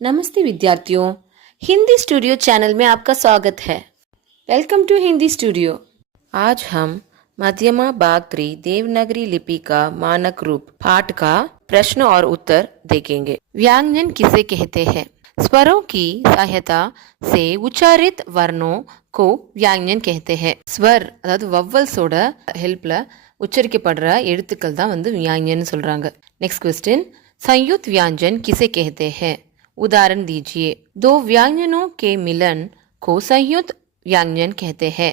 नमस्ते विद्यार्थियों, Hindi studio channel में आपका स्वागत है। Welcome to Hindi studio. आज हम मध्यमा बागरी देवनागरी लिपि का मानक रूप पाठ का प्रश्न और उत्तर देखेंगे। व्यंजन किसे कहते हैं? स्वरों की सहायता से उच्चारित वर्णों को व्यंजन कहते हैं। स्वर அதாவது வவ்வல்ஸோட ஹெல்ப்ல உச்சரிக்கப்படுற எழுத்துக்கள் தான் வியாஞ்சன் சொல்றாங்க। नेक्स्ट क्वेश्चन, संयुक्त व्यंजन किसे कहते हैं? उदाहरण दीजिए। दो व्यंजनों के मिलन को संयुक्त व्यंजन कहते हैं।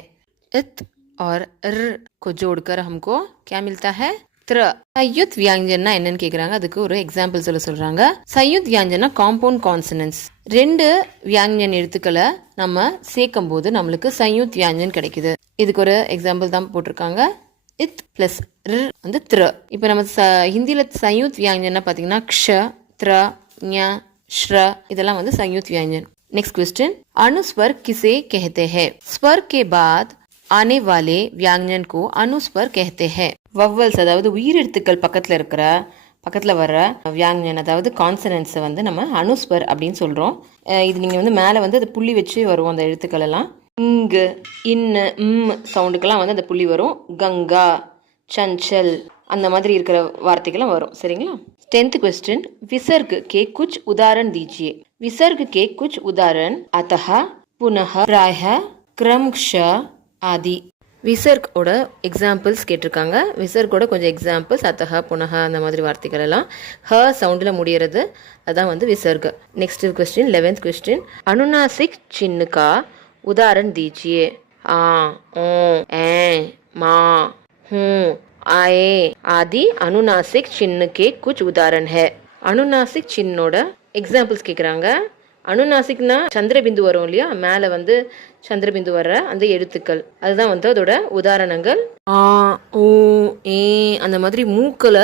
इत और र को जोड़कर हमको क्या मिलता है? त्र। संयुक्त व्यंजन என்னன்னு கேக்குறாங்க, அதுக்கு ஒரு எக்ஸாம்பிள் சொல்றாங்க। संयुक्त व्यंजन காம்பவுண்ட் கான்சனன்ட்ஸ், ரெண்டு வியஞ்சன் எழுத்துக்களை நம்ம சேர்க்கும் போது நம்மளுக்கு संयुक्त व्यंजन கிடைக்குது। இதுக்கு ஒரு எக்ஸாம்பிள் தான் போட்டிருக்காங்க, இத் பிளஸ் ர் த்ர। இப்போ நம்ம ஹிந்தியில संयुक्त व्यंजन பாத்தீங்கன்னா க்ஷ, த்ர, ஞ, श्र, இதெல்லாம் संयुक्त व्यंजन। नेक्स्ट क्वेश्चन, अनुस्वर किसे कहते हैं? स्वर के बाद आने वाले व्यंजन को अनुस्वर कहते हैं। வவ்வல்ஸ் அதாவது உயிரெழுத்துக்கள் பக்கத்துல வர்ற வியஞ்சன் அதாவது கான்சனன்ட்ஸ் நம்ம அனுஸ்வர் அப்படின்னு சொல்றோம்। இது நீங்க மேலே அது புள்ளி வச்சு வரும் அந்த எழுத்துக்கள் எல்லாம்। இங்கு, இன்னு, சவுண்டுக்கெல்லாம் அந்த புள்ளி வரும்। கங்கா, சஞ்சல் அந்த மாதிரி இருக்கிற வார்த்தைகளும் வரும், சரிங்களா? 10th क्वेश्चन, विसर्ग के कुछ उदाहरण दीजिए। विसर्ग के कुछ उदाहरण अतः, पुनः, प्रायः, क्रमशः आदि। விசர்க் ஓட எக்ஸாம்பிள்ஸ் கேட்டிருக்காங்க। விசர்கோட கொஞ்சம் எக்ஸாம்பிள்ஸ் அத்தஹ, புனஹ அந்த மாதிரி வார்த்தைகள் எல்லாம் ஹ சவுண்டில் முடியறது அதான் விசர்க்। நெக்ஸ்ட் क्वेश्चन, 11th क्वेश्चन, अनुनासिक चिन्ह का उदाहरण दीजिए। आ, ओ, ए, मा, हूँ, आए आदि अनुनासिक चिन्ह के कुछ उदाहरण है। अनुनासिक चिन्होட எக்ஸாம்பிள்ஸ் கேக்குறாங்க। அனுநாசிக்னா சந்திரபிந்து வரும் இல்லையா, மேலே சந்திரபிந்து வர்ற அந்த எழுத்துக்கள், அதுதான் அதோட உதாரணங்கள்। ஆ, ஊ, ஏ அந்த மாதிரி மூக்கல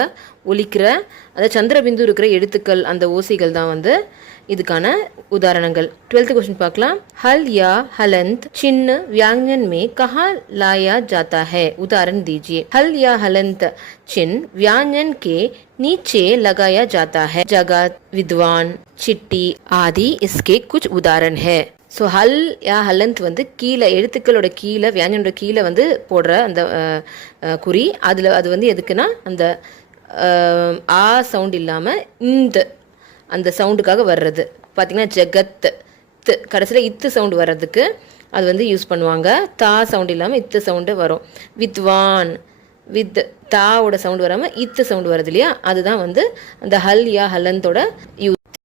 ஒலிக்கிற அந்த சந்திரபிந்து இருக்கிற எழுத்துக்கள், அந்த ஓசைகள் தான் இதுக்கான உதாரணங்கள்। 12th क्वेश्चन பார்க்கலாம்। हल या हलंत चिन्ह व्यंजन में कहाँ लाया जाता है? उदाहरण दीजिए। हल या हलंत चिन्ह व्यंजन के नीचे लगाया जाता है। जगत, विद्वान, चिट्टी आदि इसके कुछ उदाहरण है। ஸோ ஹல் யா ஹலந்த் கீழே எழுத்துக்களோட கீழே வியஞ்சனோட கீழே போடுற அந்த குறி, அதில் அது எதுக்குன்னா அந்த ஆ சவுண்ட் இல்லாமல் இந்த அந்த சவுண்டுக்காக வர்றது பார்த்தீங்கன்னா ஜகத், கடைசியில் இத்து சவுண்டு வர்றதுக்கு அது யூஸ் பண்ணுவாங்க। தா சவுண்ட் இல்லாமல் இத்து சவுண்டு வரும்। வித்வான், வித் தாவோட சவுண்டு வராமல் இத்து சவுண்டு வருது இல்லையா, அதுதான் அந்த ஹல் யா ஹலந்தோட யூஸ்।